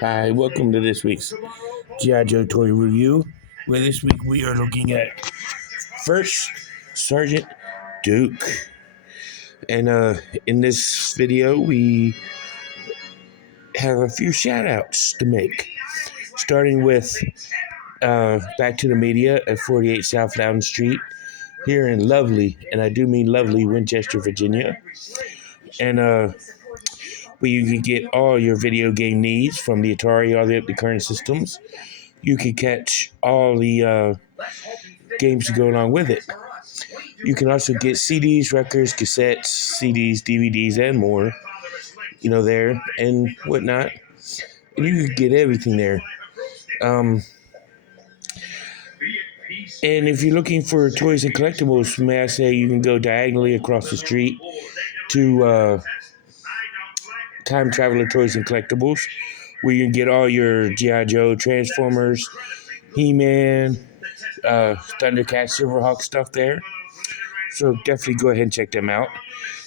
Hi, welcome to this week's G.I. Joe Toy Review, where this week we are looking at First Sergeant Duke. And in this video, we have a few shout outs to make, starting with Back to the Media at 48 South Loudon Street here in lovely, and I do mean lovely, Winchester, Virginia. And where you can get all your video game needs from the Atari all the way up to current systems. You can catch all the games to go along with it. You can also get CDs, records, cassettes, CDs, DVDs, and more, there and whatnot. And you can get everything there. And if you're looking for toys and collectibles, may I say you can go diagonally across the street to Time Traveler Toys and Collectibles, where you can get all your G.I. Joe, Transformers, He-Man, Thundercats, Silverhawk stuff there. So definitely go ahead and check them out.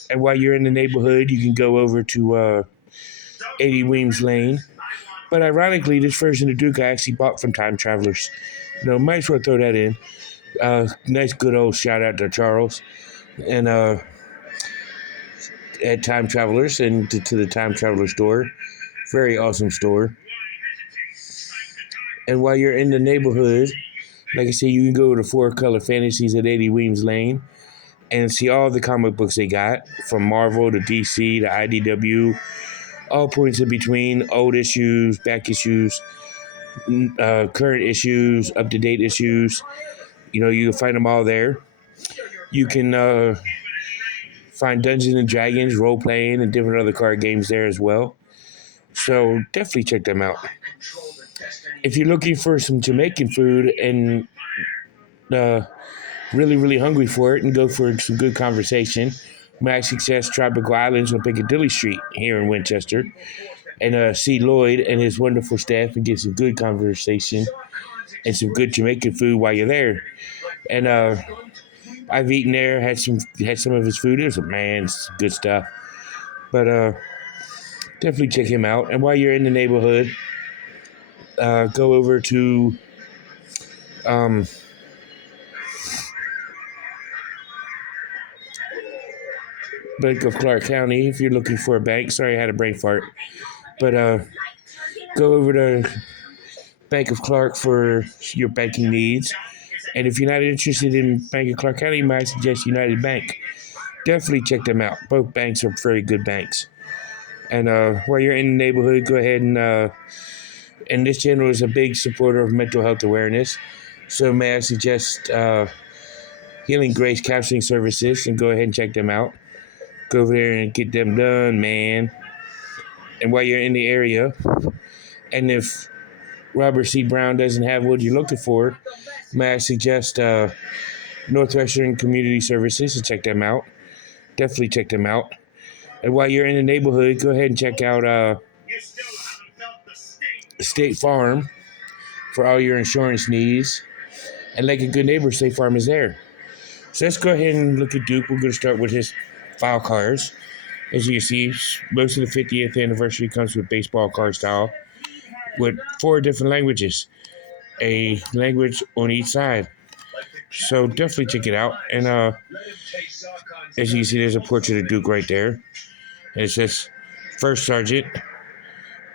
And while you're in the neighborhood, you can go over to 80 Weems Lane. But ironically, this version of Duke I actually bought from Time Travelers. Might as well throw that in. Nice good old shout out to Charles and at Time Travelers and to the Time Traveler store. Very awesome store. And while you're in the neighborhood, like I said, you can go to Four Color Fantasies at 80 Weems Lane and see all the comic books they got, from Marvel to DC to IDW, all points in between, old issues, back issues, current issues, up-to-date issues. You can find them all there. You can find Dungeons and Dragons, role-playing, and different other card games there as well. So definitely check them out. If you're looking for some Jamaican food and really, really hungry for it and go for some good conversation, may I suggest Tropical Islands on Piccadilly Street here in Winchester, and see Lloyd and his wonderful staff and get some good conversation and some good Jamaican food while you're there. And I've eaten there, had some of his food. It was it's good stuff. But definitely check him out. And while you're in the neighborhood, go over to Bank of Clark County if you're looking for a bank. Sorry, I had a brain fart. But go over to Bank of Clark for your banking needs. And if you're not interested in Bank of Clark County, you might suggest United Bank. Definitely check them out. Both banks are very good banks. And while you're in the neighborhood, go ahead and this channel is a big supporter of mental health awareness. So may I suggest Healing Grace Counseling Services, and go ahead and check them out. Go over there and get them done, man. And while you're in the area, and if Robert C. Brown doesn't have what you're looking for, may I suggest Northwestern Community Services, and check them out. Definitely check them out. And while you're in the neighborhood, go ahead and check out State Farm for all your insurance needs. And like a good neighbor, State Farm is there. So let's go ahead and look at Duke. We're going to start with his file cards. As you can see, most of the 50th anniversary comes with baseball card style with 4 different languages, a language on each side. So definitely check it out. And as you can see, there's a portrait of Duke right there. And it says, First Sergeant,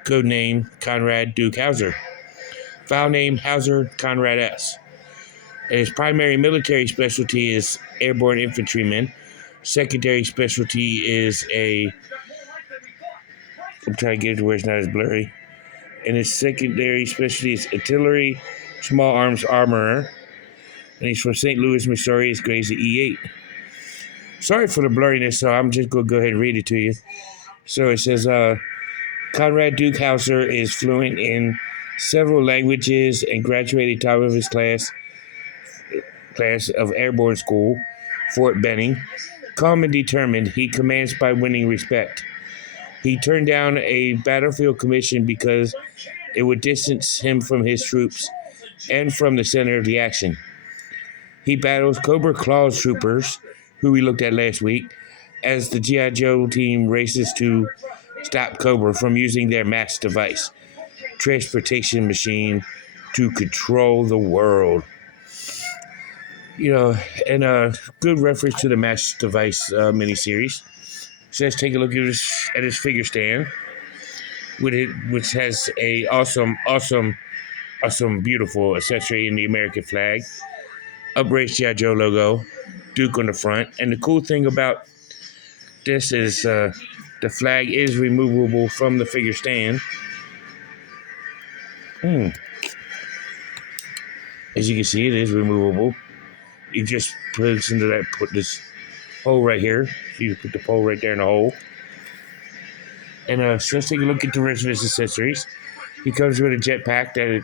code name Conrad Duke Hauser. File name Hauser Conrad S. And his primary military specialty is airborne infantryman. Secondary specialty is I'm trying to get it to where it's not as blurry. And his secondary specialty is artillery, small arms armorer. And he's from St. Louis, Missouri. His grades are E8. Sorry for the blurriness, so I'm just going to go ahead and read it to you. So it says, Conrad Duke Hauser is fluent in several languages and graduated top of his class of Airborne School, Fort Benning. Calm and determined, he commands by winning respect. He turned down a battlefield commission because it would distance him from his troops and from the center of the action. He battles Cobra Claws troopers, who we looked at last week, as the G.I. Joe team races to stop Cobra from using their mass device. transportation machine to control the world. You know, and a good reference to the Master Device miniseries. So let's take a look at his figure stand, which has a awesome, beautiful accessory in the American flag, upraised G.I. Joe logo, Duke on the front. And the cool thing about this is the flag is removable from the figure stand. As you can see, it is removable. It just plugs into put this hole right here. So you put the pole right there in the hole. And so let's take a look at the rest of his accessories. He comes with a jetpack that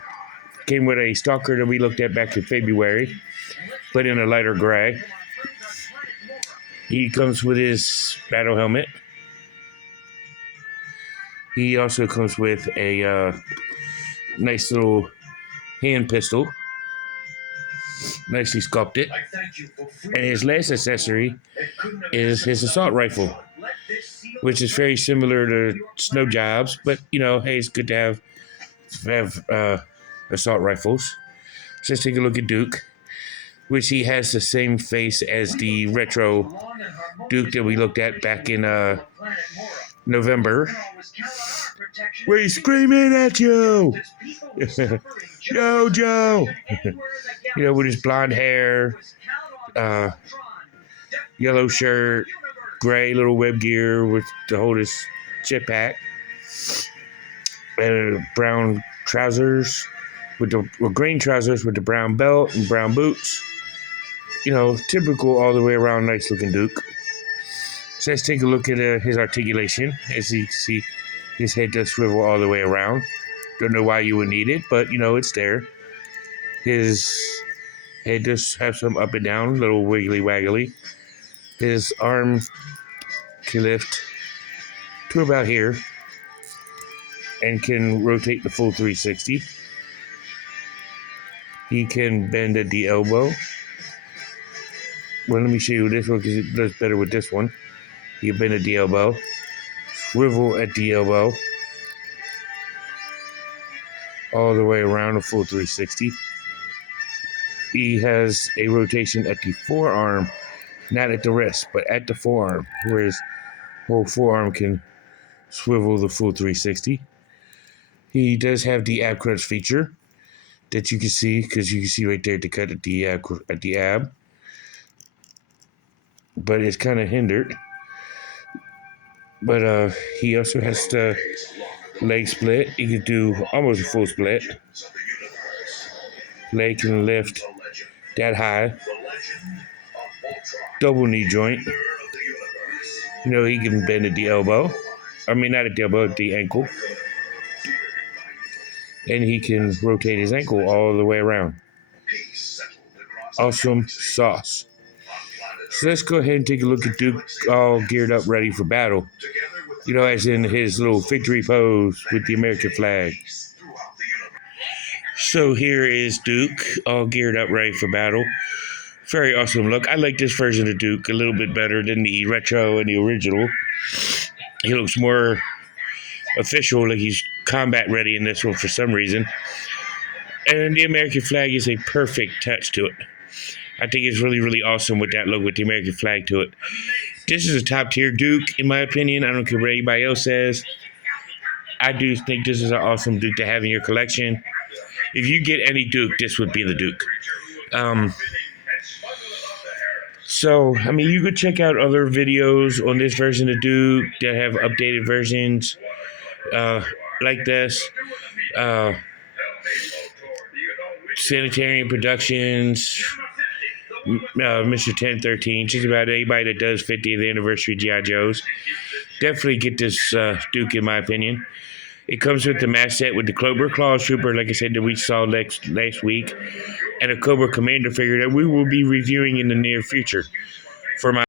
came with a stalker that we looked at back in February, but in a lighter gray. He comes with his battle helmet. He also comes with a nice little hand pistol, nicely sculpted. And his last accessory is his assault rifle, which is very similar to Snow Jobs, but you know, hey, it's good to have assault rifles. So let's take a look at Duke, which he has the same face as the retro Duke that we looked at back in November, where he's screaming at you, Yo, Joe, you know, with his blonde hair, yellow shirt, gray little web gear to hold his jetpack, and brown trousers green trousers with the brown belt and brown boots. You know, typical all the way around nice looking Duke. So let's take a look at his articulation. As you can see, his head does swivel all the way around. Don't know why you would need it, but you know, it's there. His head does have some up and down, little wiggly waggly. His arm can lift to about here and can rotate the full 360. He can bend at the elbow. Well, let me show you this one because it does better with this one. You can bend at the elbow, swivel at the elbow, all the way around a full 360. He has a rotation at the forearm, not at the wrist, but at the forearm, where his whole forearm can swivel the full 360. He does have the ab crunch feature that you can see, because you can see right there to cut at the ab, but it's kind of hindered. But he also has the leg split. He can do almost a full split. Leg can lift that high. Double knee joint. You know, he can bend at the elbow. I mean, not at the elbow, at the ankle. And he can rotate his ankle all the way around. Awesome sauce. So let's go ahead and take a look at Duke all geared up, ready for battle. You know, as in his little victory pose with the American flag. So here is Duke, all geared up, ready for battle. Very awesome look. I like this version of Duke a little bit better than the retro and the original. He looks more official, like he's combat ready in this one for some reason. And the American flag is a perfect touch to it. I think it's really, really awesome with that look with the American flag to it. This is a top tier Duke, in my opinion. I don't care what anybody else says. I do think this is an awesome Duke to have in your collection. If you get any Duke, this would be the Duke. So, I mean, you could check out other videos on this version of Duke that have updated versions like this. Sanitarian Productions, Mr. 1013, just about anybody that does 50th anniversary G.I. Joes. Definitely get this Duke, in my opinion. It comes with the mask set with the Cobra Claw Trooper, like I said, that we saw last week, and a Cobra Commander figure that we will be reviewing in the near future. For my